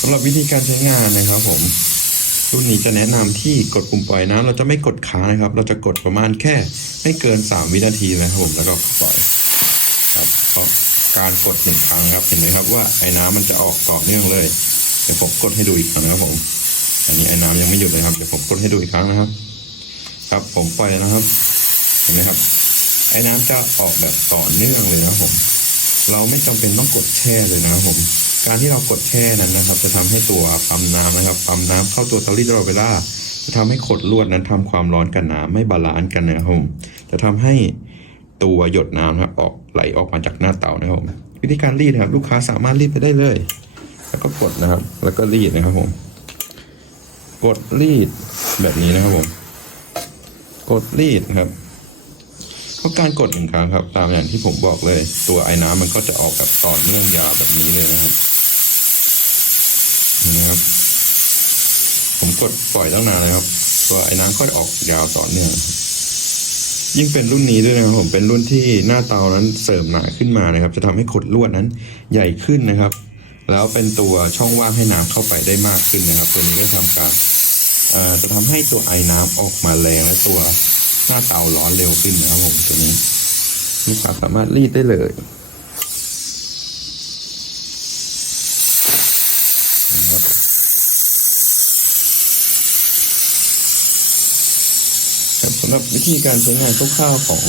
สำหรับวิธีการใช้งานนะครับผมรุ่นนี้จะแนะนำที่กดปุ่มปล่อยน้ำเราจะไม่กดค้างนะครับ เราจะกดประมาณแค่ไม่เกิน 3 วินาทีนะครับผมแล้วก็ปล่อยครับเพราะการกดหนึ่งครั้งครับเห็นไหมครับว่าไอ้น้ำมันจะออกต่อเนื่องเลยเดี๋ยวผมกดให้ดูอีกครั้งนะครับผม อันนี้ไอ้น้ำยังไม่หยุดเลยครับเดี๋ยวผมกดให้ดูอีกครั้งนะครับ ครับผมปล่อยแล้วนะครับ เห็นไหมครับ ไอ้น้ำจะออกแบบต่อเนื่องเลยนะครับผม เราไม่จำเป็นต้องกดแช่เลยนะครับผม การที่เรากดแช่นั้นนะครับ จะทำให้ตัวปั๊มน้ำนะครับปั๊มน้ำเข้าตัวเตารีดตลอดเวลาจะทำให้ขดลวดนั้นทำความร้อนกับน้ำไม่บาลานซ์กันนะครับผมจะทำให้ตัวหยดน้ำนะครับออกไหลออกมาจากหน้าเตานะครับผมวิธีการรีดนะครับ ลูกค้าสามารถรีดไปได้เลย แล้วก็กดนะครับ แล้วก็รีดนะครับผม กดรีดแบบนี้นะครับผม กดรีดนะครับเพราะการกดหนึ่งครั้งครับ ตามอย่างที่ผมบอกเลย ตัวไอ้น้ำมันก็จะออกแบบต่อเนื่องยาวแบบนี้เลยนะครับ นะครับ ผมกดปล่อยตั้งนานเลยครับตัวไอ้น้ำก็ออกยาวต่อเนื่องยิ่งเป็นรุ่นนี้ด้วยนะครับผมเป็นรุ่นที่หน้าเตานั้นเสริมหนาขึ้นมานะครับ จะทำให้ขดลวดนั้นใหญ่ขึ้นนะครับ แล้วเป็นตัวช่องว่างให้น้ำเข้าไปได้มากขึ้นนะครับตัวนี้ก็ทำการจะทำให้ตัวไอ้น้ำออกมาแรงและตัวหน้าเตาร้อนเร็วขึ้นนะครับผมตัวนี้ลูกค้าสามารถรีดได้เลยนะครับครับสำหรับวิธีการใช้งานคร่าวๆของ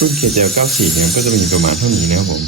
รุ่น KJL 94เนี่ยก็จะมีประมาณเท่านี้นะครับผม